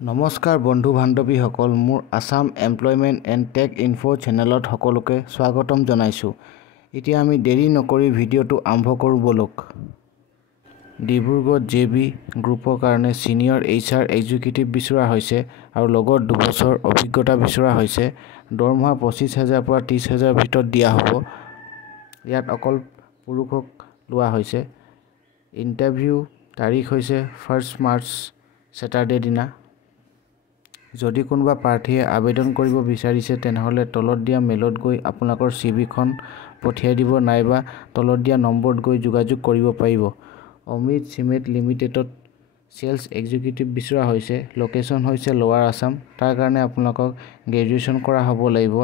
নমস্কাৰ বন্ধু বান্ধৱীসকল, মোৰ Assam employment and tech info চেনেলত সকলোকে স্বাগতম জনাইছোঁ। এতিয়া আমি দেৰি নকৰি ভিডিঅ'টো আৰম্ভ কৰোঁ বলক। ডিব্ৰুগড় জে.বি. গ্ৰুপৰ কাৰণে ছিনিয়ৰ HR এক্সিকিউটিভ বিচৰা হৈছে আৰু লগত 2 বছৰ অভিজ্ঞতা বিচৰা হৈছে। দৰমহা 25,000 পৰা 30,000 ভিতৰত দিয়া হ'ব। ইয়াত অকল পুৰুষক লোৱা হৈছে। ইণ্টাৰভিউ তাৰিখ হৈছে 1 মাৰ্চ ছেটাৰডে দিনা। যদি কোনোবা প্ৰাৰ্থীয়ে আবেদন কৰিব বিচাৰিছে তেনেহ'লে তলত দিয়া মেইলত গৈ আপোনালোকৰ CV-খন পঠিয়াই দিব নাইবা তলত দিয়া নম্বৰত গৈ যোগাযোগ কৰিব পাৰিব। অমৃত চিমেণ্ট লিমিটেডত চেলছ এক্সিকিউটিভ বিচৰা হৈছে। লোকেশ্যন হৈছে লোৱাৰ আসাম। তাৰ কাৰণে আপোনালোকক গ্ৰেজুৱেশ্যন কৰা হ'ব লাগিব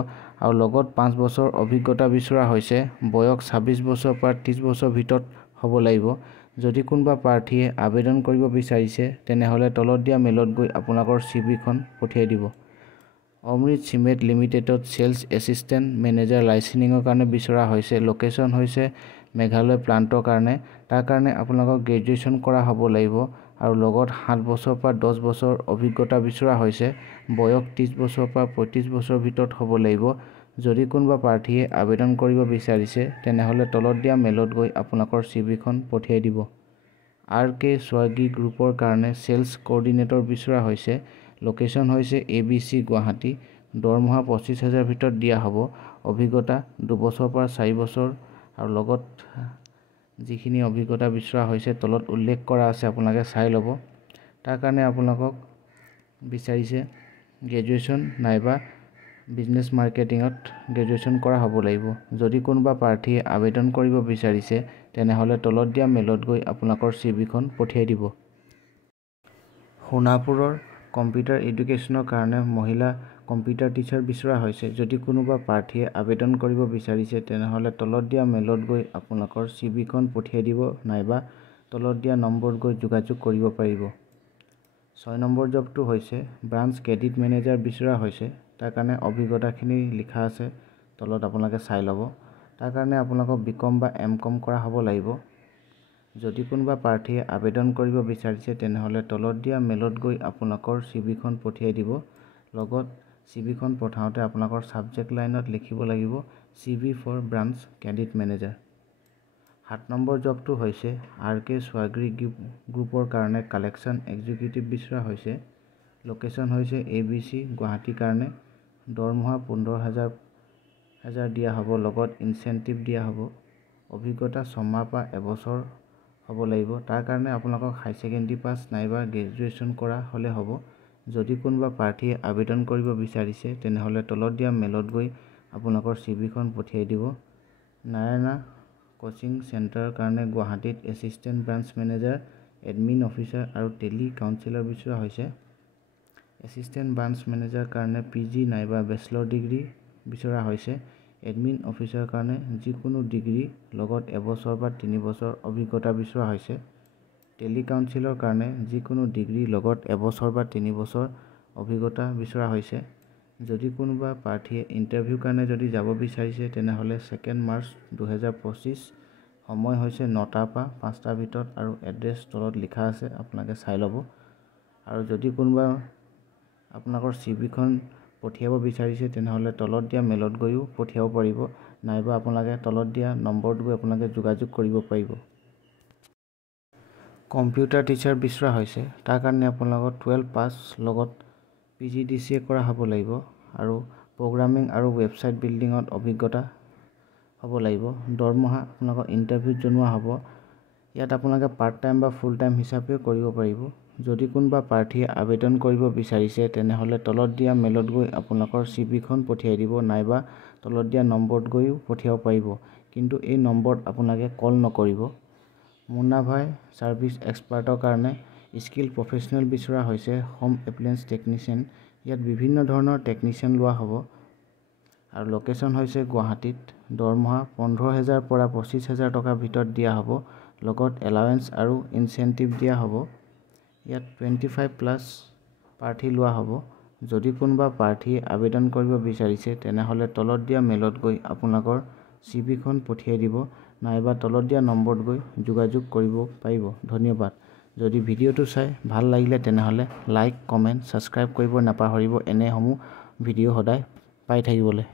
আৰু লগত 5 বছৰ অভিজ্ঞতা বিচৰা হৈছে। বয়স 26 বছৰ পৰা 30 বছৰ ভিতৰত হ'ব লাগিব। যদি কোনোবা প্ৰাৰ্থীয়ে আবেদন কৰিব বিচাৰিছে তেনেহ'লে তলত দিয়া মেইলত গৈ আপোনালোকৰ CV-খন পঠিয়াই দিব। অমৃত চিমেণ্ট লিমিটেডত চেলছ এছিষ্টেণ্ট মেনেজাৰ লাইচেন্সিঙৰ কাৰণে বিচৰা হৈছে। লোকেশ্যন হৈছে মেঘালয় প্লাণ্টৰ কাৰণে। তাৰ কাৰণে আপোনালোকক গ্ৰেজুৱেশ্যন কৰা হ'ব লাগিব আৰু লগত 7 বছৰ পৰা 10 বছৰ অভিজ্ঞতা বিচৰা হৈছে। বয়স 30 বছৰ পৰা 35 বছৰ ভিতৰত হ'ব লাগিব। যদি কোনোবা প্ৰাৰ্থীয়ে আবেদন কৰিব বিচাৰিছে তেনেহ'লে তলত দিয়া মেইলত গৈ আপোনালোকৰ CV-খন পঠিয়াই দিব। RK স্বাগী গ্ৰুপৰ কাৰণে চেলছ কোঅৰ্ডিনেটৰ বিচৰা হৈছে। লোকেশ্যন হৈছে ABC গুৱাহাটী। দৰমহা 25,000 ভিতৰত দিয়া হ'ব। অভিজ্ঞতা 2 বছৰ পৰা 4 বছৰ আৰু লগত যিখিনি অভিজ্ঞতা বিচৰা হৈছে তলত উল্লেখ কৰা আছে, আপোনালোকে চাই ল'ব। তাৰ কাৰণে আপোনালোকক বিচাৰিছে গ্ৰেজুৱেশ্যন নাইবা বিজনেছ মাৰ্কেটিঙত গ্ৰেজুৱেশ্যন কৰা হ'ব লাগিব। যদি কোনোবা প্ৰাৰ্থীয়ে আবেদন কৰিব বিচাৰিছে তেনেহ'লে তলত দিয়া মেইলত গৈ আপোনালোকৰ CV-খন পঠিয়াই দিব। সোণাপুৰৰ কম্পিউটাৰ এডুকেশ্যনৰ কাৰণে মহিলা কম্পিউটাৰ টিচাৰ বিচৰা হৈছে। যদি কোনোবা প্ৰাৰ্থীয়ে আবেদন কৰিব বিচাৰিছে তেনেহ'লে তলত দিয়া মেইলত গৈ আপোনালোকৰ CV-খন পঠিয়াই দিব নাইবা তলত দিয়া নম্বৰত গৈ যোগাযোগ কৰিব পাৰিব। 6 নম্বৰ জবটো হৈছে ব্ৰাঞ্চ ক্ৰেডিট মেনেজাৰ বিচৰা হৈছে। তাৰ কাৰণে অভিজ্ঞতাখিনি লিখা আছে, তলত আপোনালোকে চাই ল'ব। তাৰ কাৰণে আপোনালোকক BCom বা MCom কৰা হ'ব লাগিব। যদি কোনোবা প্ৰাৰ্থীয়ে আবেদন কৰিব বিচাৰিছে তেনেহ'লে তলত দিয়া মেইলত গৈ আপোনালোকৰ CV-খন পঠিয়াই দিব। লগত CV-খন পঠাওঁতে আপোনালোকৰ ছাবজেক্ট লাইনত লিখিব লাগিব CV for branch credit manager. 7 number জবটো হৈছে RK স্বাগী গ্ৰুপৰ কাৰণে কালেকশ্যন এক্সিকিউটিভ বিচৰা হৈছে। লোকেশ্যন হৈছে ABC গুৱাহাটীৰ কাৰণে। দৰমহা 15,000 দিয়া হ'ব, লগত ইনচেণ্টিভ দিয়া হ'ব। অভিজ্ঞতা 6 মাহ পৰা এবছৰ হ'ব লাগিব। তাৰ কাৰণে আপোনালোকক হাই ছেকেণ্ডেৰী পাছ নাইবা গ্ৰেজুৱেশ্যন কৰা হ'লে হ'ব। যদি কোনোবা প্ৰাৰ্থীয়ে আবেদন কৰিব বিচাৰিছে তেনেহ'লে তলত দিয়া মেইলত গৈ আপোনালোকৰ CV-খন পঠিয়াই দিব। নাৰায়ণা কোচিং চেণ্টাৰৰ কাৰণে গুৱাহাটীত assistant branch manager, admin officer আৰু টেলি কাউন্সিলৰ বিচৰা হৈছে। এছিষ্টেণ্ট ব্ৰাঞ্চ মেনেজাৰৰ কাৰণে PG নাইবা বেচেলৰ ডিগ্ৰী বিচৰা হৈছে। এডমিন অফিচাৰৰ কাৰণে যিকোনো ডিগ্ৰী লগত 1 বছৰ বা 3 বছৰ অভিজ্ঞতা বিচৰা হৈছে। টেলি কাউন্সিলৰ কাৰণে যিকোনো ডিগ্ৰী লগত 1 বছৰ বা 3 বছৰ অভিজ্ঞতা বিচৰা হৈছে। যদি কোনোবা প্ৰাৰ্থীয়ে ইণ্টাৰভিউৰ কাৰণে যদি যাব বিচাৰিছে তেনেহ'লে 2 মাৰ্চ 2025। সময় হৈছে 9টাৰ পৰা 5টাৰ ভিতৰত আৰু এড্ৰেছ তলত লিখা আছে, আপোনালোকে চাই ল'ব। আৰু যদি কোনোবা আপোনালোকৰ CV-খন পঠিয়াব বিচাৰিছে তেনেহ'লে তলত দিয়া মেইলত গৈও পঠিয়াব পাৰিব নাইবা আপোনালোকে তলত দিয়া নম্বৰত গৈ আপোনালোকে যোগাযোগ কৰিব পাৰিব। কম্পিউটাৰ টিচাৰ বিচৰা হৈছে। তাৰ কাৰণে আপোনালোকৰ 12 পাছ লগত PGDCA কৰা হ'ব লাগিব আৰু প্ৰগ্ৰামিং আৰু ৱেবছাইট বিল্ডিঙত অভিজ্ঞতা হ'ব লাগিব। দৰমহা আপোনালোকৰ ইণ্টাৰভিউত জনোৱা হ'ব। ইয়াত আপোনালোকে পাৰ্ট টাইম বা ফুল টাইম হিচাপেও কৰিব পাৰিব। যদি কোনোবা প্ৰাৰ্থীয়ে আবেদন কৰিব বিচাৰিছে তেনেহ'লে তলত দিয়া মেইলত গৈ আপোনালোকৰ CV-খন পঠিয়াই দিব নাইবা তলত দিয়া নম্বৰত গৈও পঠিয়াব পাৰিব। কিন্তু এই নম্বৰত আপোনালোকে কল নকৰিব। মুন্নাভাই ছাৰ্ভিচ এক্সপাৰ্টৰ কাৰণে স্কিল প্ৰফেচনেল বিচৰা হৈছে। Home appliance technician. ইয়াত বিভিন্ন ধৰণৰ টেকনিচিয়ান লোৱা হ'ব আৰু লোকেশ্যন হৈছে গুৱাহাটীত। দৰমহা 15,000 পৰা 25,000 টকাৰ ভিতৰত দিয়া হ'ব। লগত এলাৱেঞ্চ আৰু ইনচেণ্টিভ দিয়া হ'ব। ইয়াত 25+ প্ৰাৰ্থী লোৱা হ'ব। যদি কোনোবা প্ৰাৰ্থীয়ে আবেদন কৰিব বিচাৰিছে তেনেহ'লে তলত দিয়া মেইলত গৈ আপোনালোকৰ CV-খন পঠিয়াই দিব নাইবা তলত দিয়া নম্বৰত গৈ যোগাযোগ কৰিব পাৰিব। ধন্যবাদ। যদি ভিডিঅ'টো চাই ভাল লাগিলে তেনেহ'লে লাইক, কমেণ্ট, ছাবস্ক্ৰাইব কৰিব নাপাহৰিব এনেসমূহ ভিডিঅ' সদায় পাই থাকিবলৈ।